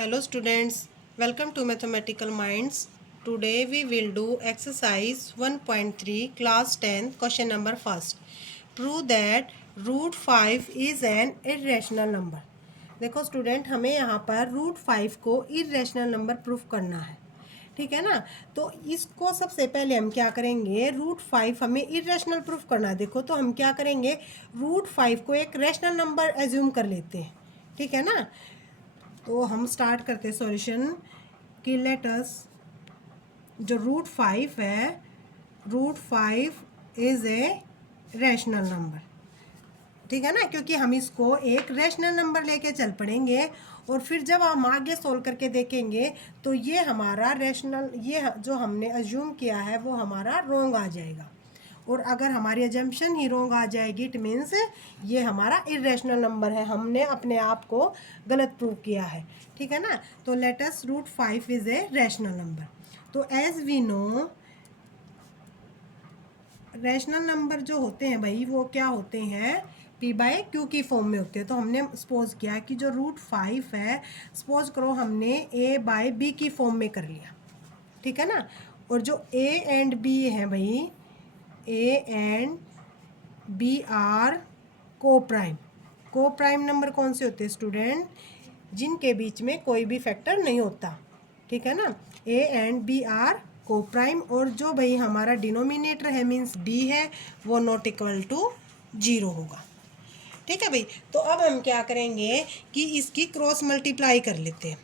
Hello students, welcome to Mathematical Minds. Today we will do exercise 1.3 class 10 question number first. Prove that root 5 is an irrational number. देखो student हमें यहाँ पर root 5 को irrational number proof करना है, ठीक है ना। तो इसको सबसे पहले हम क्या करेंगे, रूट 5 हमें इरेशनल प्रूफ करना है। देखो तो हम क्या करेंगे, रूट 5 को एक रैशनल नंबर एज्यूम कर लेते हैं, ठीक है ना। तो हम स्टार्ट करते हैं सॉल्यूशन कि लेट अस, जो रूट 5 है, root 5 is a rational number, ठीक है ना, क्योंकि हम इसको एक रैशनल नंबर लेके चल पड़ेंगे और फिर जब हम आगे सोल्व करके देखेंगे तो ये हमारा रैशनल, ये जो हमने अज्यूम किया है वो हमारा रॉन्ग आ जाएगा। और अगर हमारी एजम्पशन ही रॉन्ग आ जाएगी इट मीन्स ये हमारा इरेशनल नंबर है, हमने अपने आप को गलत प्रूव किया है, ठीक है ना। तो let us root 5 is a rational number. तो as we know rational number जो होते हैं भाई वो क्या होते हैं, पी बाय क्यू की फॉर्म में होते हैं। तो हमने सपोज किया कि जो रूट 5 है, सपोज करो हमने ए बाय बी की फॉर्म में कर लिया, ठीक है ना। और जो ए एंड बी है भाई, ए एंड बी आर को प्राइम नंबर कौन से होते हैं स्टूडेंट, जिनके बीच में कोई भी फैक्टर नहीं होता, ठीक है ना। ए एंड बी आर को प्राइम, और जो भाई हमारा डिनोमिनेटर है मीन्स डी है वो नॉट इक्वल टू 0 होगा, ठीक है भाई। तो अब हम क्या करेंगे कि इसकी क्रॉस मल्टीप्लाई कर लेते हैं,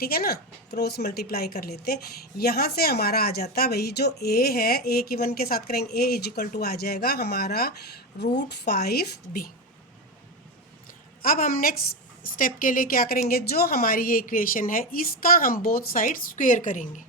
ठीक है ना, क्रॉस मल्टीप्लाई कर लेते हैं। यहाँ से हमारा आ जाता भाई जो ए है, ए की 1 के साथ करेंगे, ए इजिकल टू आ जाएगा हमारा रूट 5b। अब हम नेक्स्ट स्टेप के लिए क्या करेंगे, जो हमारी ये इक्वेशन है इसका हम बोथ साइड स्क्वेयर करेंगे।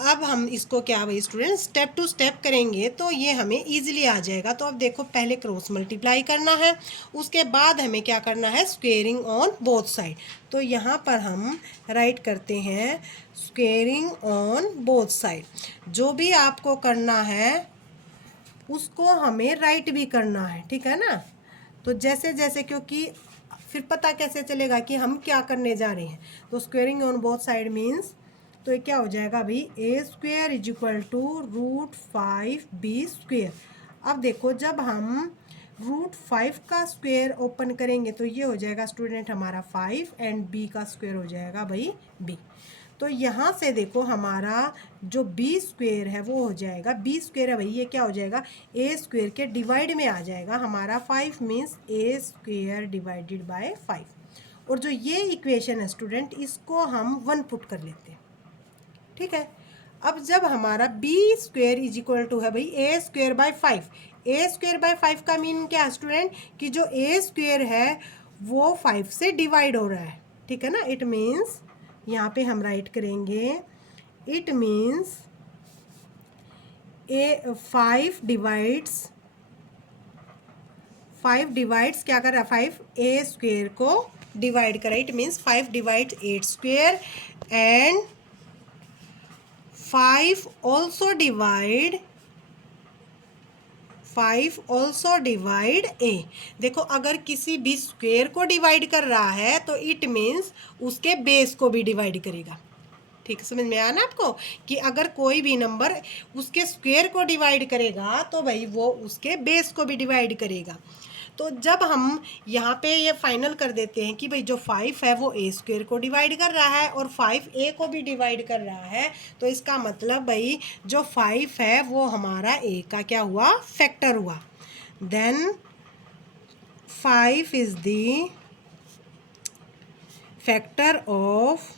अब हम इसको क्या भाई स्टूडेंट स्टेप टू स्टेप करेंगे तो ये हमें इजीली आ जाएगा। तो अब देखो पहले क्रॉस मल्टीप्लाई करना है, उसके बाद हमें क्या करना है, स्क्वेयरिंग ऑन बोथ साइड। तो यहाँ पर हम राइट करते हैं स्क्वेयरिंग ऑन बोथ साइड। जो भी आपको करना है उसको हमें राइट भी करना है, ठीक है ना। तो जैसे जैसे, क्योंकि फिर पता कैसे चलेगा कि हम क्या करने जा रहे हैं। तो squaring on both side means, तो ये क्या हो जाएगा भाई, A square is equal to root 5b square. अब देखो जब हम रूट 5 का स्क्वेयर ओपन करेंगे तो ये हो जाएगा स्टूडेंट हमारा 5 एंड b का स्क्वेयर हो जाएगा भाई b। तो यहाँ से देखो हमारा जो बी स्क्वेयर है वो हो जाएगा, बी स्क्वेयर है भाई ये क्या हो जाएगा, ए स्क्वेयर के डिवाइड में आ जाएगा हमारा 5 means A square divided by 5। और जो ये इक्वेशन है स्टूडेंट इसको हम 1 पुट कर लेते हैं, ठीक है। अब जब हमारा B square is equal to है भाई A square by 5, A square by 5 का मीन क्या है स्टूडेंट, कि जो ए स्क्वेयर है वो 5 से डिवाइड हो रहा है, ठीक है ना। इट मीन्स यहाँ पे हम राइट करेंगे, इट मीन्स ए 5 डिवाइड्स क्या कर रहा है, 5 ए स्क्वेयर को डिवाइड कर रहा है। It means 5 divide 8 square and 5 also divide A. देखो अगर किसी भी स्क्वेयर को डिवाइड कर रहा है तो इट मीन्स उसके बेस को भी डिवाइड करेगा, ठीक है। समझ में आया ना आपको, कि अगर कोई भी नंबर उसके स्क्वेयर को डिवाइड करेगा तो भाई वो उसके बेस को भी डिवाइड करेगा। तो जब हम यहाँ पे ये फाइनल कर देते हैं कि भाई जो 5 है वो ए स्क्वेयर को डिवाइड कर रहा है और 5 ए को भी डिवाइड कर रहा है, तो इसका मतलब भाई जो 5 है वो हमारा ए का क्या हुआ, फैक्टर हुआ। Then 5 is the factor of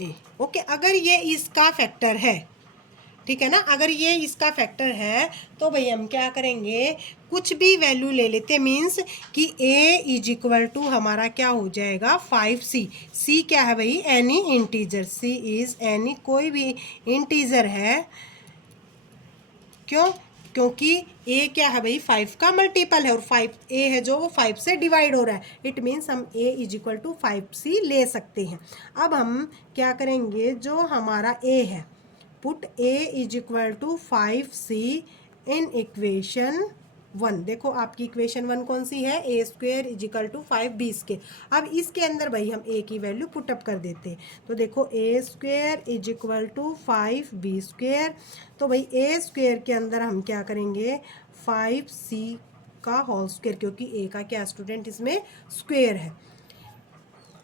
a, okay. अगर ये इसका फैक्टर है, ठीक है ना, अगर ये इसका फैक्टर है तो भाई हम क्या करेंगे, कुछ भी वैल्यू ले लेते, मीन्स कि a इज इक्वल टू हमारा क्या हो जाएगा 5c। c क्या है भाई, any integer, c is any कोई भी इंटीजर है। क्यों, क्योंकि a क्या है भाई 5 का मल्टीपल है और 5a है जो वो 5 से डिवाइड हो रहा है। इट मीन्स हम a is equal to 5c ले सकते हैं। अब हम क्या करेंगे, जो हमारा a है, put a is equal to 5c in equation 1। देखो आपकी इक्वेशन 1 कौन सी है, A square is equal to 5b square. अब इसके अंदर भाई हम ए की वैल्यू पुटअप कर देते हैं। तो देखो A square is equal to 5b square. तो भाई ए स्क्वेयर के अंदर हम क्या करेंगे, 5c का होल स्क्वेयर, क्योंकि ए का क्या स्टूडेंट इसमें स्क्वेयर है,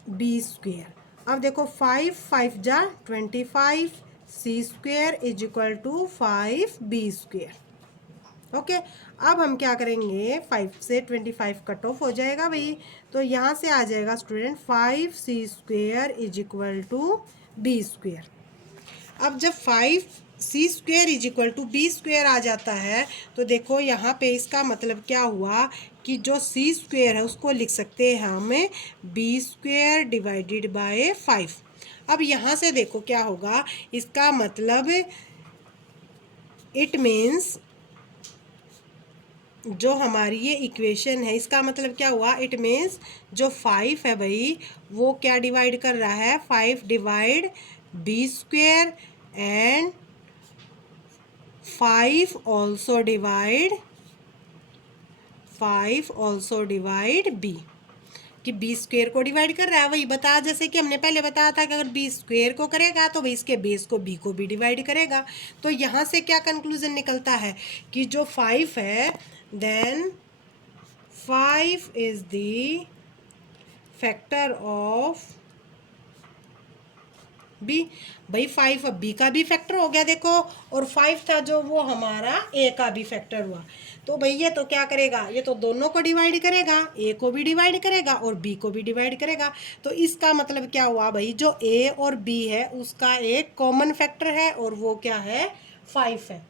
बी स्क्वेयर। अब देखो 5 5 जा 25, C square is equal to 5b square. Okay, अब हम क्या करेंगे, 5 से 25 कट ऑफ हो जाएगा भाई, तो यहाँ से आ जाएगा student 5c square is equal to B square. अब जब 5c square is equal to B square आ जाता है, तो देखो यहाँ पे इसका मतलब क्या हुआ कि जो c स्क्वेयर है उसको लिख सकते हैं हम बी स्क्वेयर डिवाइडेड बाय 5। अब यहाँ से देखो क्या होगा, इसका मतलब इट मीन्स जो हमारी ये इक्वेशन है, इसका मतलब क्या हुआ, इट मीन्स जो 5 है भाई वो क्या डिवाइड कर रहा है, 5 divide b square and 5 also divide b, कि बी स्क्वेयर को डिवाइड कर रहा है। वही बता, जैसे कि हमने पहले बताया था कि अगर बी स्क्वेयर को करेगा तो भाई इसके बेस को बी को भी डिवाइड करेगा। तो यहाँ से क्या कंक्लूजन निकलता है कि जो 5 है, then 5 is the factor of b. भाई 5 अब बी का भी फैक्टर हो गया देखो, और 5 था जो वो हमारा ए का भी फैक्टर हुआ। तो भाई ये तो क्या करेगा, ये तो दोनों को डिवाइड करेगा, ए को भी डिवाइड करेगा और बी को भी डिवाइड करेगा। तो इसका मतलब क्या हुआ भाई, जो ए और बी है उसका एक कॉमन फैक्टर है और वो क्या है, 5 है।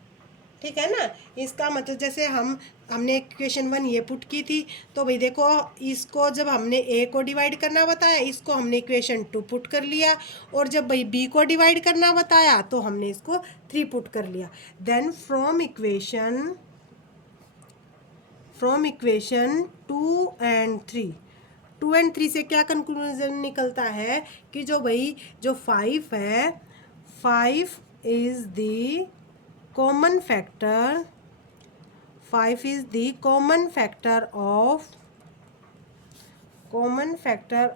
ठीक है ना, इसका मतलब जैसे हमने इक्वेशन 1 ये पुट की थी, तो भाई देखो इसको जब हमने ए को डिवाइड करना बताया, इसको हमने इक्वेशन 2 पुट कर लिया, और जब भाई बी को डिवाइड करना बताया तो हमने इसको 3 पुट कर लिया। देन फ्रॉम इक्वेशन 2 and 3 से क्या कंक्लूजन निकलता है कि जो भाई जो 5 है, 5 is the common factor, 5 is the common factor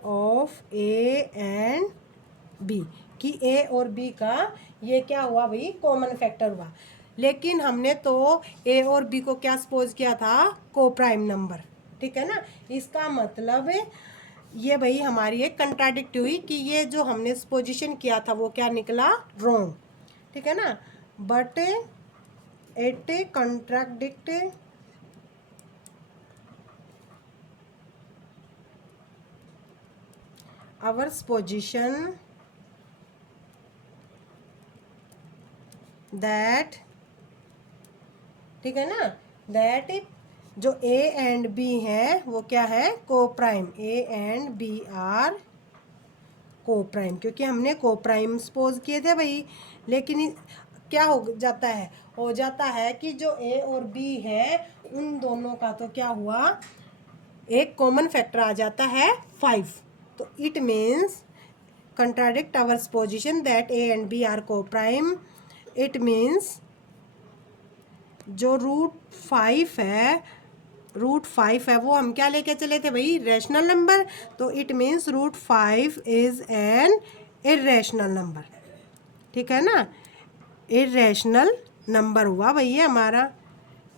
of A and B, कि A और B का ये क्या हुआ भाई, कॉमन फैक्टर हुआ। लेकिन हमने तो A और B को क्या सपोज किया था, को प्राइम नंबर। ठीक है ना, इसका मतलब ये भाई हमारी एक कंट्राडिक्ट हुई कि ये जो हमने सपोजिशन किया था वो क्या निकला, रॉन्ग। ठीक है ना, but it contradict our position that, ठीक है ना, that जो A एंड B है वो क्या है, coprime, A and B are coprime, क्योंकि हमने को प्राइम सपोज किए थे भाई। लेकिन क्या हो जाता है कि जो A और B है उन दोनों का तो क्या हुआ, एक कॉमन फैक्टर आ जाता है 5। तो it means contradict our position that A and B are coprime. It means जो √5 है वो हम क्या लेके चले थे भाई, रैशनल नंबर। तो it means √5 is an irrational number. ठीक है ना, इर्रेशनल नंबर हुआ भैया हमारा।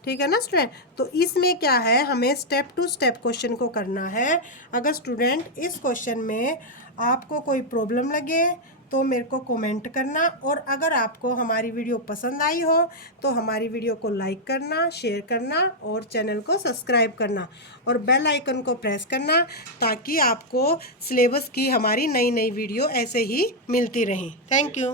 ठीक है ना स्टूडेंट, तो इसमें क्या है, हमें स्टेप टू स्टेप क्वेश्चन को करना है। अगर स्टूडेंट इस क्वेश्चन में आपको कोई प्रॉब्लम लगे तो मेरे को कमेंट करना, और अगर आपको हमारी वीडियो पसंद आई हो तो हमारी वीडियो को लाइक करना, शेयर करना और चैनल को सब्सक्राइब करना और बेल आइकन को प्रेस करना, ताकि आपको सिलेबस की हमारी नई नई वीडियो ऐसे ही मिलती रहें। Thank you.